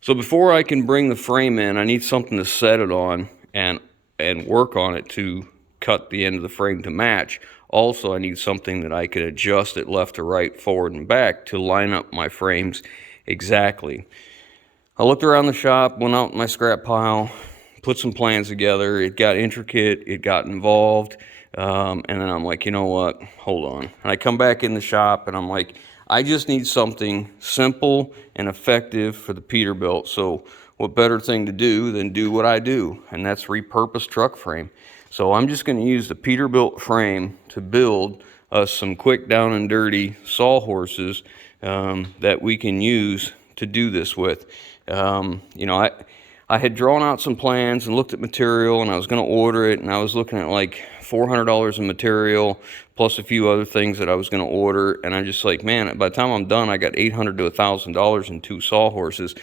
So before I can bring the frame in, I need something to set it on and work on it to cut the end of the frame to match. Also, I need something that I could adjust it left to right, forward and back to line up my frames exactly. I looked around the shop, went out in my scrap pile, put some plans together. It got intricate, it got involved, and then I'm like, you know what, hold on. And I come back in the shop and I'm like, I just need something simple and effective for the Peterbilt. So what better thing to do than do what I do, and that's repurpose truck frame. So I'm just going to use the Peterbilt frame to build us some quick down and dirty sawhorses that we can use to do this with. You know, I had drawn out some plans and looked at material, and I was going to order it, and I was looking at like $400 in material plus a few other things that I was going to order, and I'm just like, man, by the time I'm done, I got $800 to $1,000 in 2 sawhorses.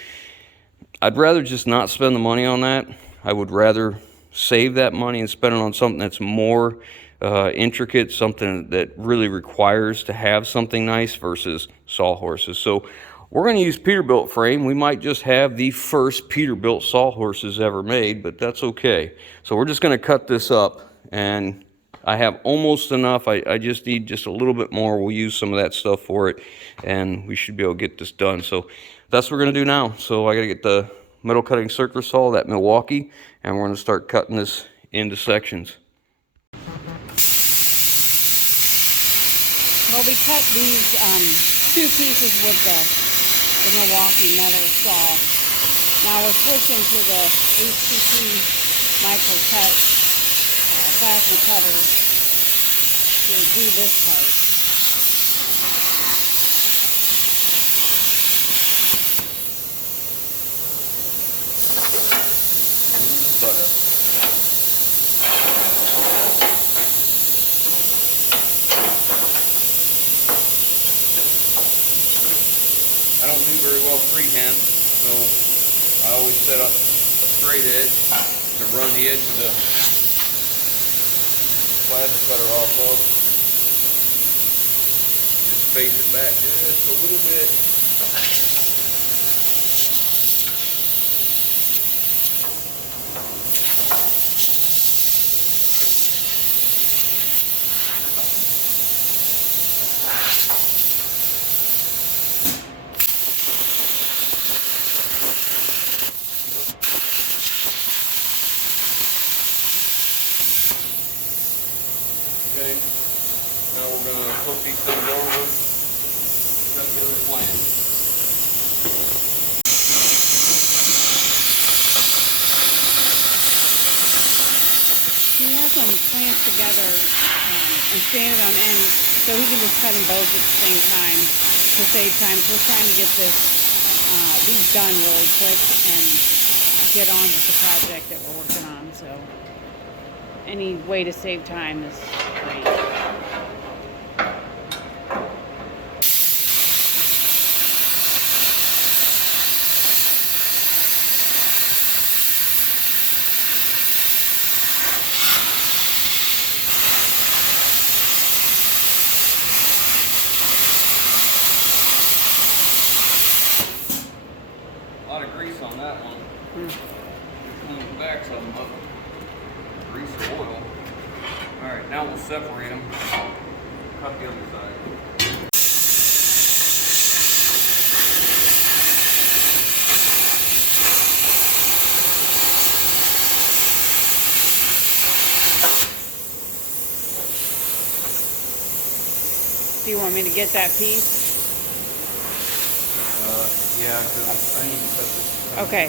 I'd rather just not spend the money on that. I would rather save that money and spend it on something that's more intricate, something that really requires to have something nice versus sawhorses. So we're going to use Peterbilt frame. We might just have the first Peterbilt sawhorses ever made, but that's okay. So we're just going to cut this up, and I have almost enough. I just need just a little bit more. We'll use some of that stuff for it, and we should be able to get this done. So that's what we're going to do now. So I got to get the metal cutting circular saw, that Milwaukee, and we're going to start cutting this into sections. Well, we cut these 2 pieces with the Milwaukee metal saw. Now we're switching to the HTP MICROCUT plasma cutter to do this part. I don't do very well freehand, so I always set up a straight edge to run the edge of the plasma cutter off of. Just face it back just a little bit. Okay, now we're going to flip these things over, cut the other plan. He has them clamped together and standing on end, so he can just cut them both at the same time to save time. So we're trying to get these done really quick and get on with the project that we're working on. So any way to save time is great. A lot of grease on that one. Clean the backs of them up. Grease or oil. Alright, now we'll separate them. Cut the other side. Do you want me to get that piece? Yeah, because I need to cut this. Okay.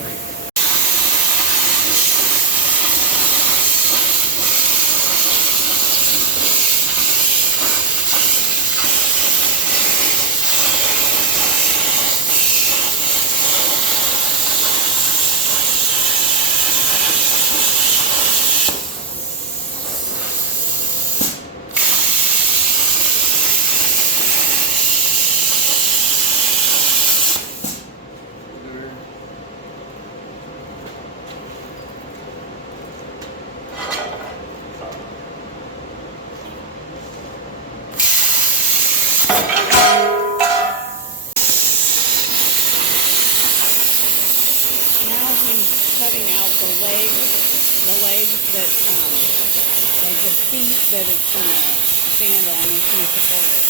he's cutting out the legs that, like the feet that it's going to stand on, it's going to support it.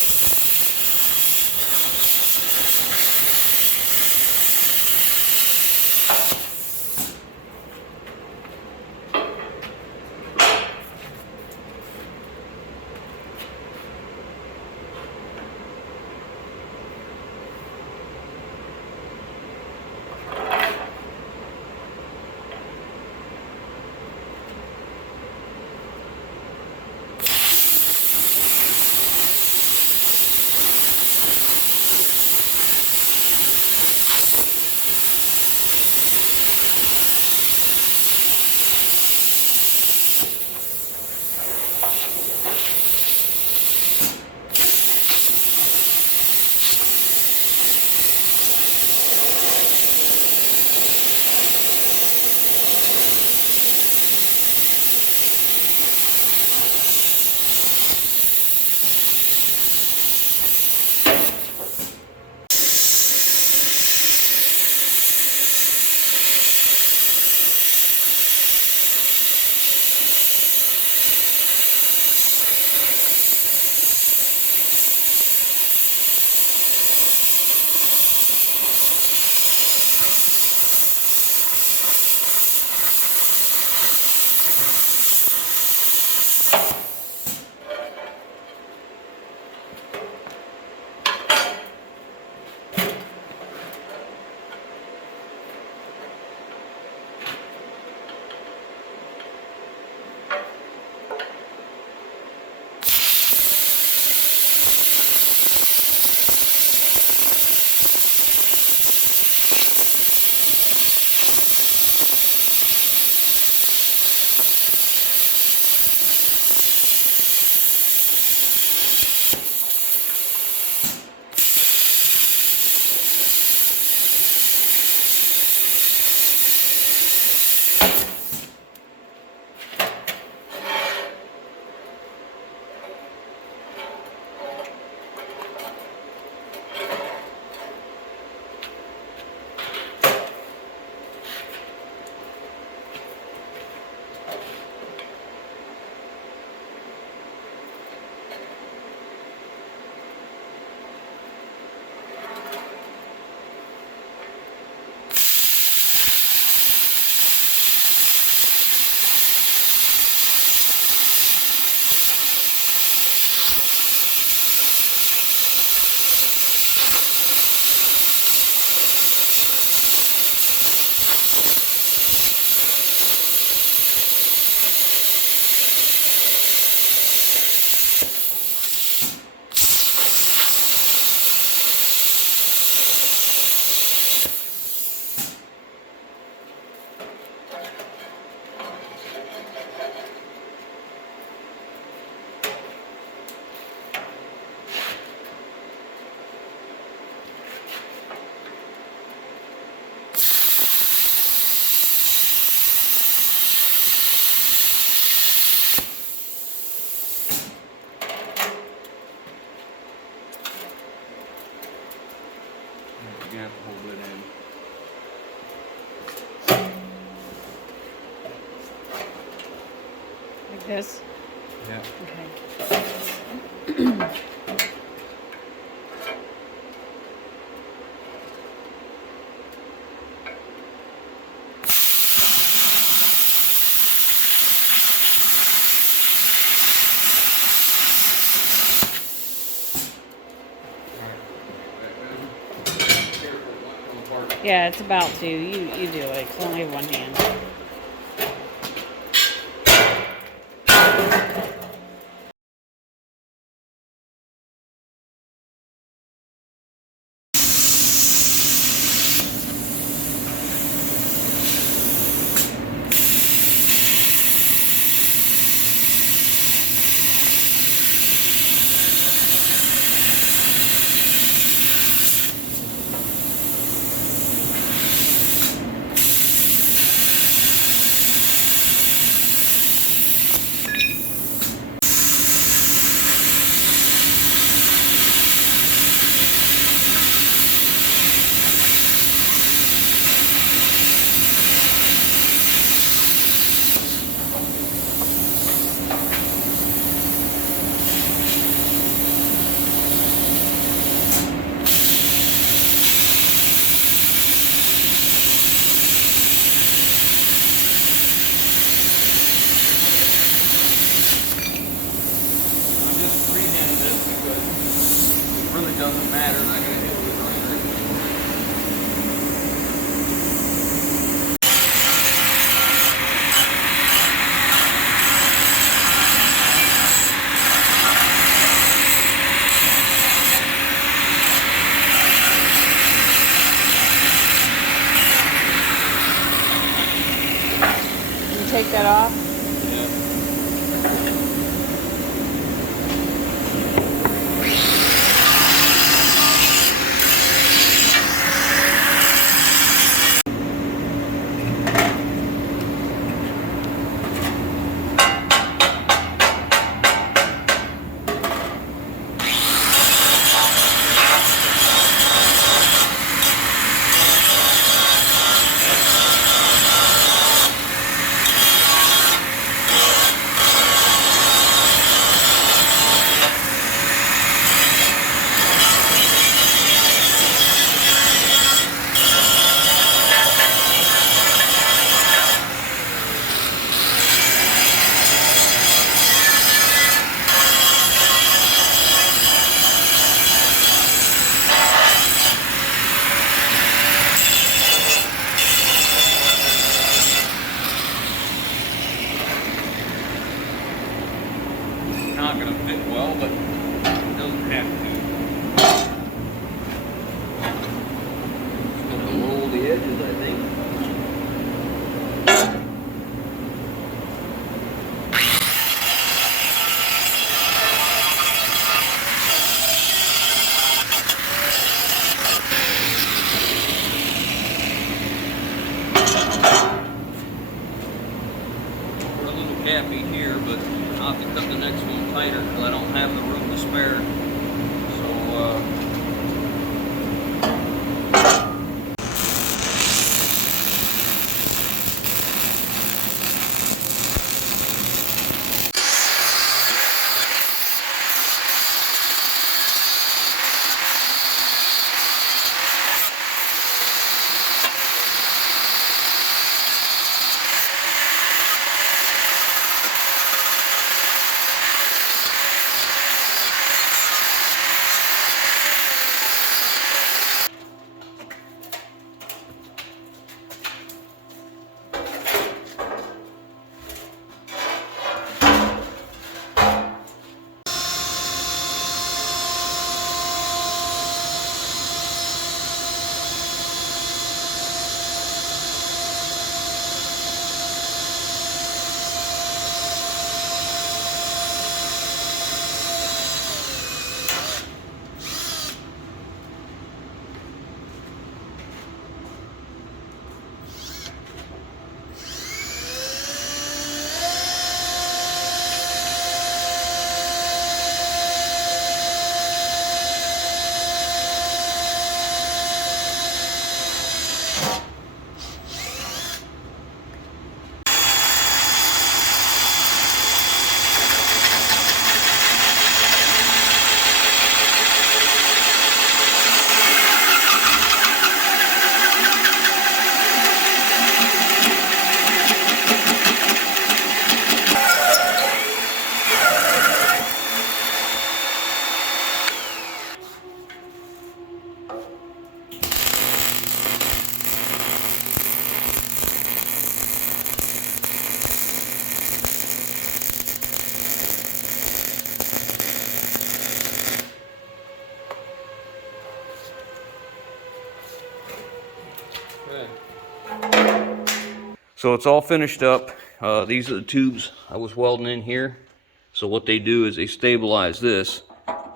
You're gonna have to hold it in. Like this? Yeah. Okay. Yeah, it's about to. You do it, 'cause I only have one hand. take that off? Not going to fit well, but it doesn't have to. It's going to roll the edges, I think. Put a little cappy here, but I'll have to cut the next one tighter because I don't have the room to spare. So, So it's all finished up. These are the tubes I was welding in here. So what they do is they stabilize this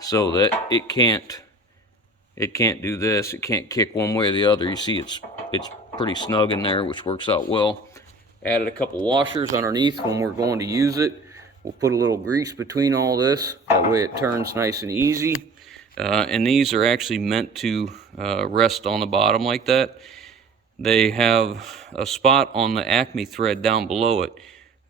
so that it can't do this. It can't kick one way or the other. You see it's pretty snug in there, which works out well. Added a couple washers underneath when we're going to use it. We'll put a little grease between all this. That way it turns nice and easy. And these are actually meant to rest on the bottom like that. They have a spot on the Acme thread down below it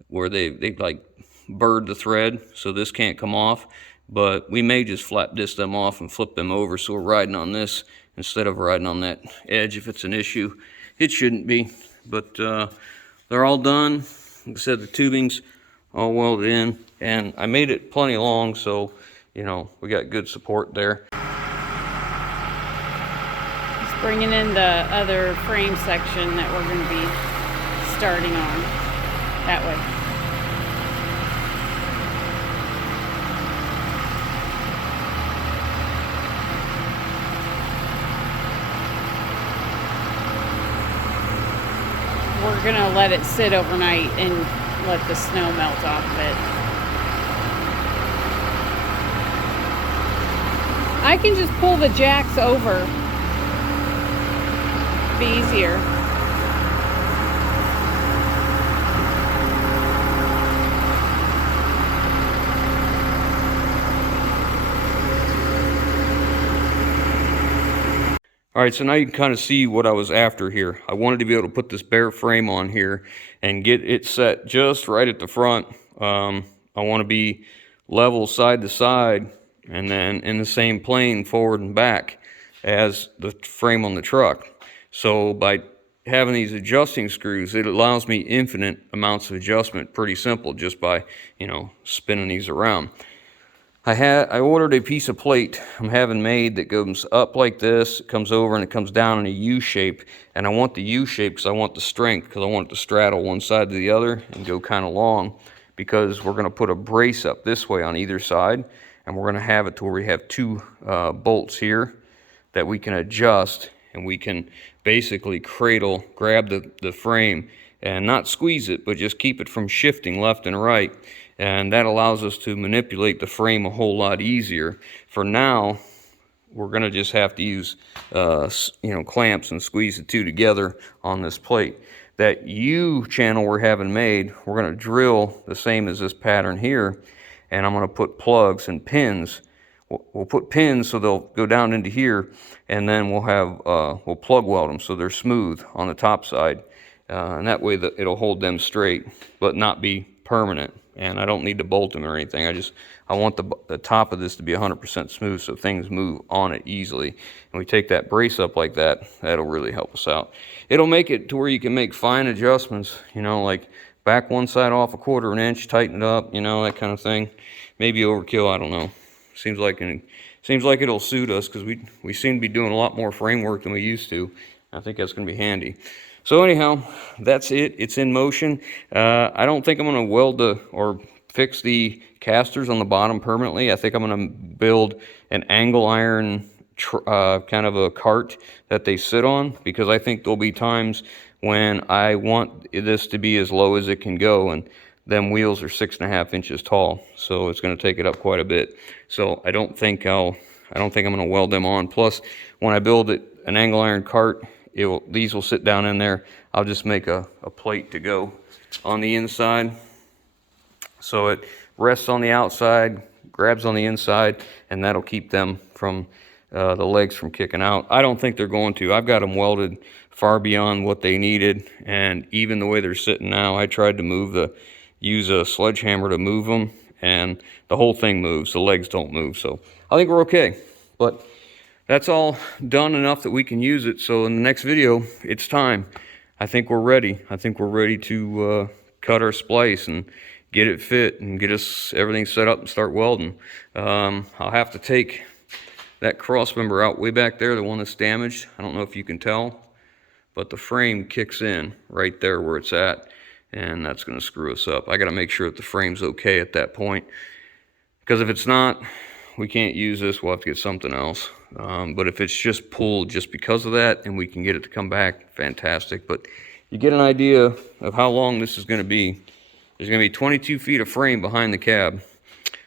where they like burred the thread, so this can't come off. But we may just flat disc them off and flip them over, so we're riding on this instead of riding on that edge if it's an issue. It shouldn't be, but they're all done. Like I said, the tubing's all welded in, and I made it plenty long, so you know we got good support there. Just bringing in the other frame section that we're going to be starting on that way. we're gonna let it sit overnight and let the snow melt off of it. I can just pull the jacks over. Be easier. All right, so now you can kind of see what I was after here. I wanted to be able to put this bare frame on here and get it set just right at the front. I want to be level side to side and then in the same plane forward and back as the frame on the truck. So by having these adjusting screws, it allows me infinite amounts of adjustment, pretty simple, just by, you know, spinning these around. I ordered a piece of plate I'm having made that goes up like this, it comes over and it comes down in a U shape, and I want the U shape because I want the strength, because I want it to straddle one side to the other and go kind of long, because we're going to put a brace up this way on either side, and we're going to have it to where we have two bolts here that we can adjust, and we can basically grab the frame and not squeeze it, but just keep it from shifting left and right. And that allows us to manipulate the frame a whole lot easier. For now, we're going to just have to use clamps and squeeze the two together on this plate. That U channel we're having made, we're going to drill the same as this pattern here, and I'm going to put plugs and pins. We'll put pins so they'll go down into here, and then we'll plug weld them so they're smooth on the top side, and that way it'll hold them straight but not be permanent. And I don't need to bolt them or anything. I want the top of this to be 100% smooth so things move on it easily. And we take that brace up like that, that'll really help us out. It'll make it to where you can make fine adjustments, you know, like back one side off 1/4 inch, tighten it up, you know, that kind of thing. Maybe overkill, I don't know. Seems like it'll suit us, because we seem to be doing a lot more frame work than we used to. I think that's going to be handy. So anyhow, that's it. It's in motion. I don't think I'm going to weld or fix the casters on the bottom permanently. I think I'm going to build an angle iron kind of a cart that they sit on, because I think there'll be times when I want this to be as low as it can go, and them wheels are 6.5 inches tall, so it's going to take it up quite a bit. So I don't think I'm going to weld them on. Plus, when I build an angle iron cart, these will sit down in there. I'll just make a plate to go on the inside, so it rests on the outside, grabs on the inside, and that'll keep them from the legs from kicking out. I don't think they're going to. I've got them welded far beyond what they needed, and even the way they're sitting now, I tried to use a sledgehammer to move them, and the whole thing moves. The legs don't move, so I think we're okay. But that's all done enough that we can use it. So in the next video, it's time. I think we're ready. I think we're ready to cut our splice and get it fit and get us everything set up and start welding. I'll have to take that cross member out way back there, the one that's damaged. I don't know if you can tell, but the frame kicks in right there where it's at, and that's going to screw us up. I got to make sure that the frame's okay at that point, because if it's not, we can't use this. We'll have to get something else. But if it's just pulled just because of that and we can get it to come back, fantastic. But you get an idea of how long this is going to be. There's going to be 22 feet of frame behind the cab.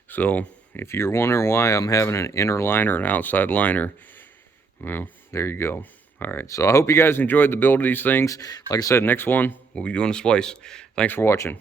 So if you're wondering why I'm having an inner liner and outside liner, well, there you go. All right, so I hope you guys enjoyed the build of these things. Like I said, next one, we'll be doing a splice. Thanks for watching.